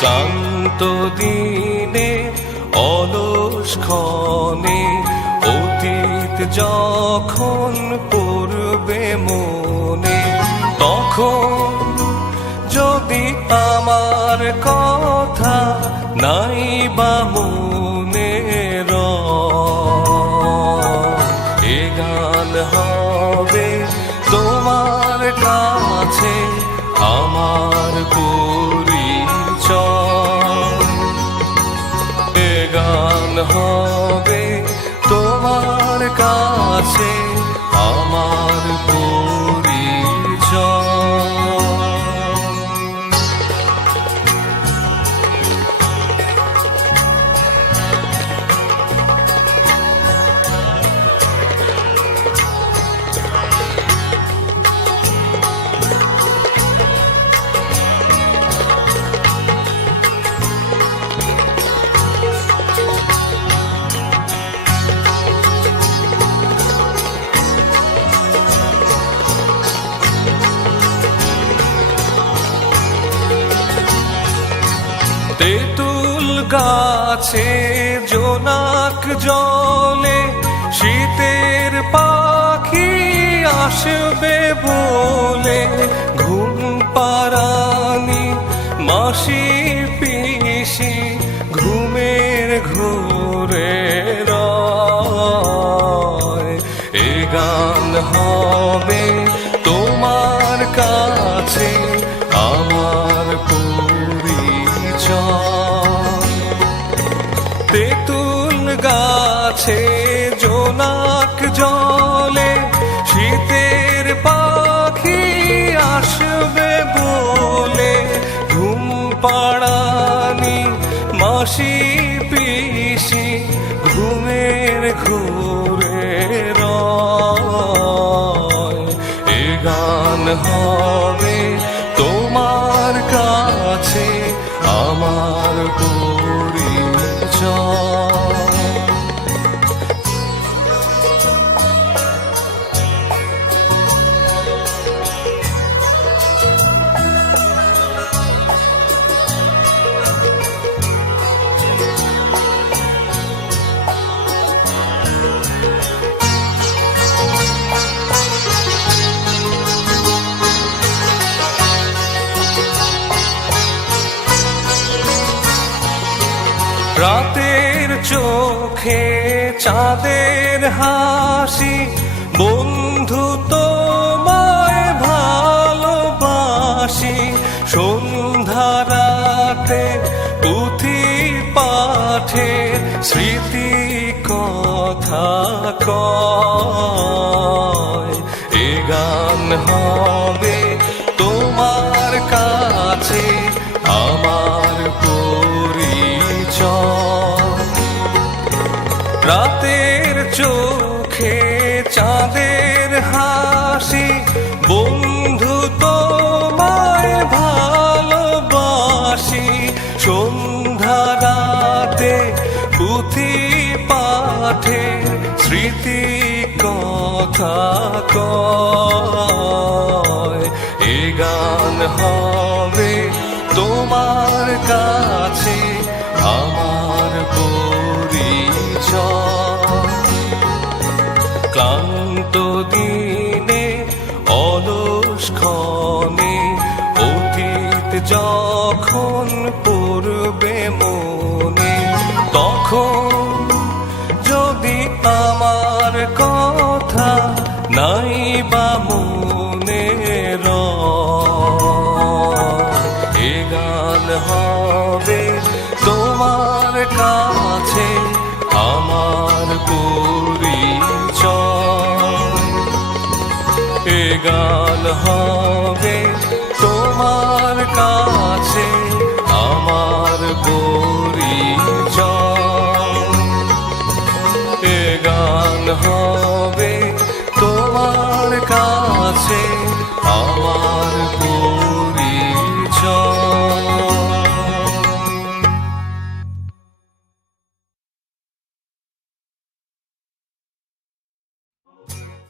ক্লান্ত দিনে অলস ক্ষণে অতীত যখন পড়বে মনে, তখন যদি আমার কথা নাই বা মনে রয়, এ গান হবে তোমার কাছে আমার পরিচয়। এ গান হবে তোমার কাছে আমার পরিচয়। তেঁতুল গাছে জোনাক জলে শীতের পাখি আসবে বলে, ঘুম পাড়ানি মাসি পিসি ঘুমের ঘোরে রয়, এ গান হবে তোমার কাছে আমার তেঁতুল গাছে জোনাক জলে শীতের পাখি আসবে বলে, ঘুম পাড়ানি মাসি পিসি ঘুমের ঘোরে রয়, এ গান হবে তোমার কাছে আমার পরিচয়। রাতের চোখে চাঁদের হাসি, বন্ধু তোমায় ভালোবাসি, সন্ধ্যা রাতে পুঁথি পাঠে স্মৃতি কথা কয়, এ গান হবে তোমার কাছে আমার পরিচয়। রাতের চোখে চাঁদের হাসি, বন্ধু তোমায় ভালোবাসি, সন্ধ্যা রাতে পুঁথি পাঠে স্মৃতি কথা কয়, এ গান হবে তোমার কাছে আমার পরিচয়। ক্লান্ত দিনে অলস ক্ষণে অতীত যখন পড়বে মনে, তখন যদি আমার কথা নাই বা মনে রয়, এ গান হবে তোমার কাছে আমার পরিচয়। এ গান হবে তোমার কাছে আমার পরিচয়। এ গান হবে তোমার কাছে আমার